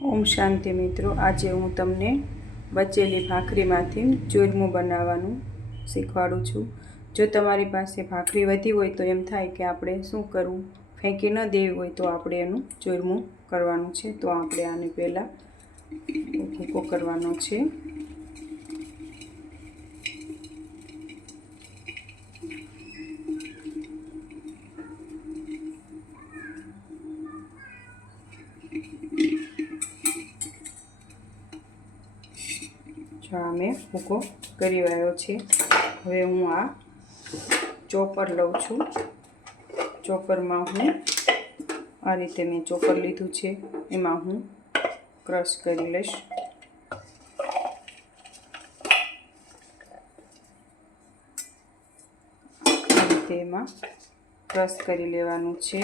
ઓમ શાંતિ મિત્રો, આજે હું તમને બચેલી ભાખરીમાંથી ચૂરમું બનાવવાનું શીખવાડું છું। જો તમારી પાસે ભાખરી વધી હોય તો એમ થાય કે આપણે શું કરવું, ફેંકી ન દેવી હોય તો આપણે એનું ચૂરમું કરવાનું છે। તો આપણે આને પહેલાં ભૂકો કરવાનો છે। જો આ મેં ભૂકો કરી વાળ્યો છે। હવે હું આ ચોપર લઉં છું। ચોપરમાં હું આ રીતે મેં ચોપર લીધું છે, એમાં હું ક્રશ કરી લઈશ। આ રીતે એમાં ક્રશ કરી લેવાનું છે।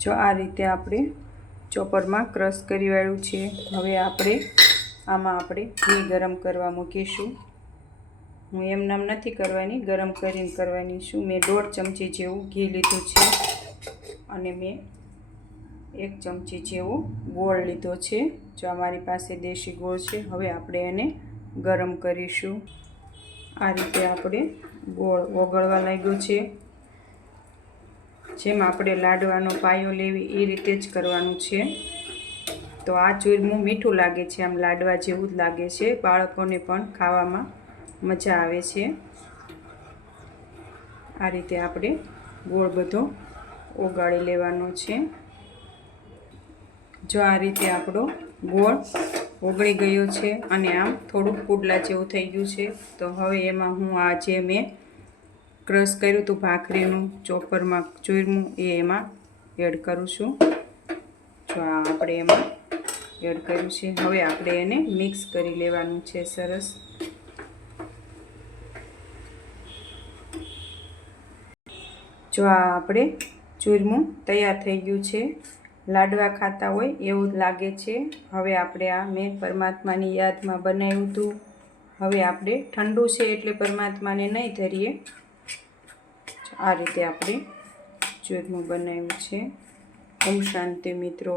જો આ રીતે આપણે ચોપરમાં ક્રશ કરી વાળ્યું છે। હવે આમાં આપણે ઘી ગરમ કરવા મૂકીશું। હું એમ નામ નથી કરવાની, ગરમ કરીને કરવાની છું। મેં 1.5 ચમચી જેવું ઘી લીધું છે અને મેં 1 ચમચી જેવો ગોળ લીધો છે। જો અમારી પાસે દેશી ગોળ છે। હવે આપણે એને ગરમ કરીશું। આ રીતે આપણે ગોળ ઓગળવા લાગ્યો છે। જેમ આપણે લાડવાનો પાયો લેવી એ રીતે જ કરવાનું છે। તો આ ચૂરમું મીઠું લાગે છે, આમ લાડવા જેવું જ લાગે છે, બાળકોને પણ ખાવામાં મજા આવે છે। આ રીતે આપણે ગોળ બધો ઓગાળી લેવાનો છે। જો આ રીતે આપણો ગોળ ઓગળી ગયો છે અને આમ થોડુંક પુડલા જેવું થઈ ગયું છે। તો હવે એમાં હું આ જે મેં ક્રશ કર્યું હતું ભાખરીનું ચોપરમાં ચૂરમું એ એમાં એડ કરું છું। જો આ આપણે એમાં એડ કર્યું છે। હવે આપણે એને મિક્સ કરી લેવાનું છે સરસ। જો આ આપણે ચૂરમું તૈયાર થઈ ગયું છે, લાડવા ખાતા હોય એવું જ લાગે છે। હવે આપણે આ મેં પરમાત્માની યાદમાં બનાવ્યું હતું। હવે આપણે ઠંડુ છે એટલે પરમાત્માને નહીં ધરીએ। આ રીતે આપણે ચૂરમું બનાવ્યું છે। ઓમ શાંતિ મિત્રો।